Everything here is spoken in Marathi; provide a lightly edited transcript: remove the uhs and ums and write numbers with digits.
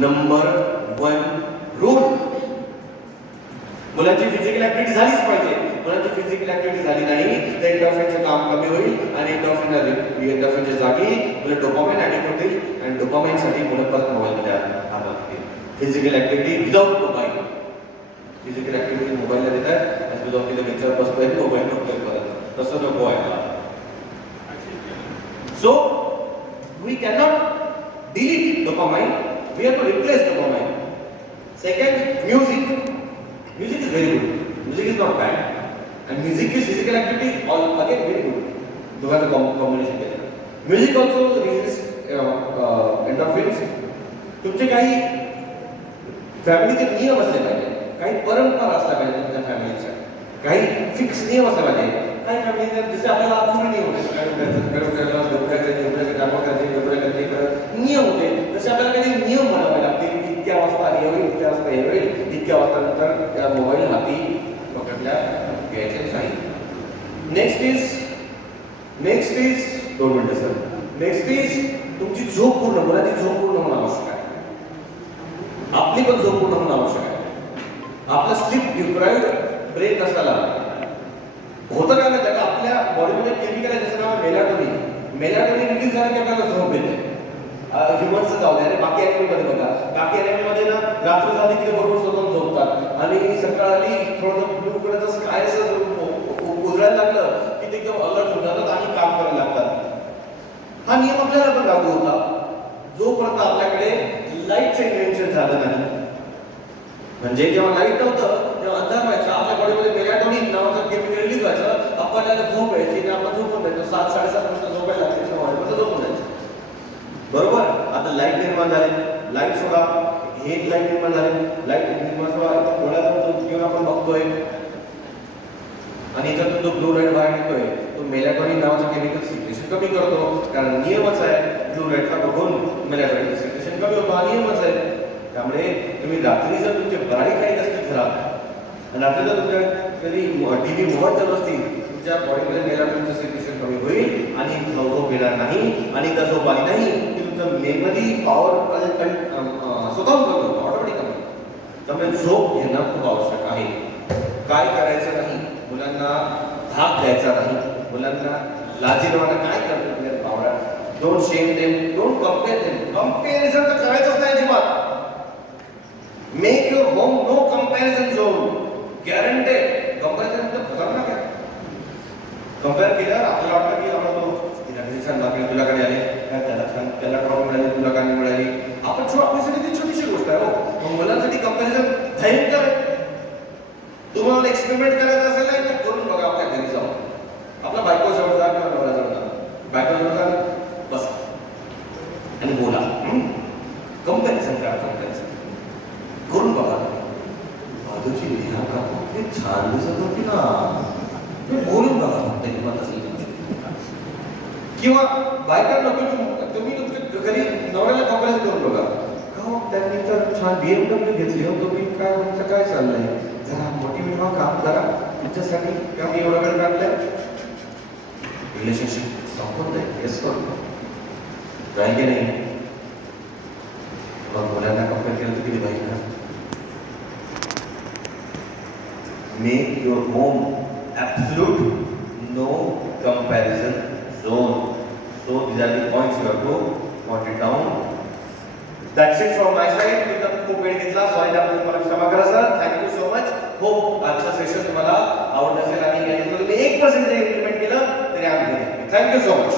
नंबर 1 रूल, मुलांची फिजिकल ऍक्टिव्हिटी झालीच पाहिजे. मुलांची फिजिकल ऍक्टिव्हिटी झाली नाही तर एंडोर्फिनचे काम कमी होईल आणि एंडोर्फिनच्या जागी मुलं डोपामाइन ऍक्टिव्ह होतील आणि डोपामाइनसाठी मुलं परत मोबाईलमध्ये हात लागतील. Physical activity without mobile, physical activity मोबाईलला देतात आणि तुझा तिला बेंचवर बसतोय मोबाईल बघतोय परत, तसं नको आहे. So we cannot delete dopamine, we have to replace dopamine. Second, music. Music is very good. Music is not bad. And music is physical activity, all again very good. दोघांचं combination केलं. Music also releases endorphins. तुमचे काही फॅमिलीचे नियम असले पाहिजे, काही परंपरा असल्या पाहिजे तुमच्या फॅमिलीच्या, काही फिक्स नियम असले पाहिजे. काही फॅमिलीचे जसे आपल्याला पूर्ण नियम होते, नियम होते, तसे आपल्याला काही नियम बनवावे लागतील. इतक्या वाजता हे होईल, इतक्या वाजता हे होईल, इतक्या वाजता नंतर त्या मोबाईल हाती पकडल्या घ्यायचे नाही. नेक्स्ट इज 2 मिनिटं सर. नेक्स्ट इज तुमची झोप पूर्ण, मुलाची झोप पूर्ण होणं आवश्यक आहे. आपली पण झोप पूर्ण होणं आवश्यक आहे. आपला स्लीप डिप्राइव्ड ब्रेन नसताना होतं काय माहिती का, आपल्या बॉडीमध्ये केमिकल आहे जसं नाव मेलाटोनिन. मेलाटोनिन रिलीज झालं की आपल्याला झोप येते. ह्युमन्सचं जाऊ द्या आणि बाकी ॲनिमलमध्ये बघा, बाकी ॲनिमलमध्ये ना रात्र झाली की बरोबर स्वतः झोपतात आणि सकाळ आली थोडंसं ब्लू कलरचं स्काय उजळायला लागलं की ते एकदम अलर्ट होऊन जातात आणि काम करायला लागतात. हा नियम आपल्याला पण लागू होता जोपर्यंत आपल्याकडे लाईटचं इन्व्हेन्शन झालं नाही. म्हणजे जेव्हा लाईट नव्हतं तेव्हा अंधार व्हायचा, आपल्या बॉडीमध्ये मेलाटोनिन नावाचं केमिकल रिलीज व्हायचं, आपल्याला झोप यायची आणि आपण झोपून जायचो. 7-7:30 वाजता झोपायला लागते, 9 वाजता झोपून जायचं. बरोबर. आता लाईट निर्माण झाले, लाईट सोडा, हे लाईट निर्माण झाले, लाईट निर्माण सोडा डोळ्यातून घेऊन आपण बघतोय आणि याच्यातून जो ब्लू लाईट बाहेर निघतोय तो मेलाटोनिन नावाचं केमिकल सिक्रेशन कमी करतो. कारण नियमच आहे, ब्लू लाईटला बघून मेलाटोनिन सिक्रेशन कमी होतो, हा नियमच आहे. त्यामुळे तुम्ही रात्री जर तुमचे ब्राईट लाईट असतील घरात आणि रात्री जर तुमच्या कधी टीव्ही मोबाईल चालू असतील, तुमच्या बॉडीमध्ये मेलाटोनिनचं सिक्रेशन कमी होईल आणि झोप येणार नाही. आणि जर झोप आली नाही की तुमचं मेमरी पॉवर स्वतःहून कमी होतो, ऑटोमॅटिक कमी. त्यामुळे झोप घेणं खूप आवश्यक आहे. काय करायचं नाही, मुलांना धाक द्यायचा नाही, मुलांना लाजिरवाणं काय करतात पावडा. Don't shame them, don't compare them. Comparison तर करायचंच नाही अजिबात. Make your home no comparison zone, guaranteed. Comparison तर खतरनाक आहे. कंपेअर केल्यावर आपल्याला वाटतं की आपण छान दाखवले, तुला काय आले, त्याला छान, त्याला प्रॉब्लेम मिळाली, तुला काय मिळाली. आपण आपल्यासाठी ती छोटीशी गोष्ट आहे. हो, मुलांसाठी कंपॅरिझन भयंकर आहे. तुम्हाला एक्सपेरिमेंट करायचं असेल ना तर करून बघा. आपल्या घरी जाऊन आपला बायको जवळ जा किंवा नवरा जवळ जा, बायको जवळ जा, बस आणि बोला. कंपॅरिझन करा, कंपॅरिझन करून बघा. बाजूची नेहा काकू किती छान दिसत होती ना, ते बोलून बघा फक्त किंमत असेल. किंवा बायकांना तुम्ही तुमच्या घरी नवऱ्याला कंपॅरिझन करून बघा. हो, त्यांनी तर छान BMW घेतली हो, तुम्ही काय तुमचं काय चाललंय, जरा मोटिवेट व्हा, काम करा तुमच्यासाठी, कमी एवढा वेळ काढलाय. रिलेशनशिप संपत नाही. येस करतो काय की नाही. मग मुलांना कंपेअर केलं तर किती पाहिजे ना. Make your home absolute no comparison zone. So these are the points you have to note it down. That's it from my side. मी तर खूप वेळ घेतला, सॉरी, त्याबद्दल मला क्षमा करा sir. Thank you so much. Hope आजचं सेशन तुम्हाला आवडलं असेल आणि याच्यातून तुम्ही 1% जरी इम्प्लिमेंट केलं तरी आम्ही थँक्यू सो मच.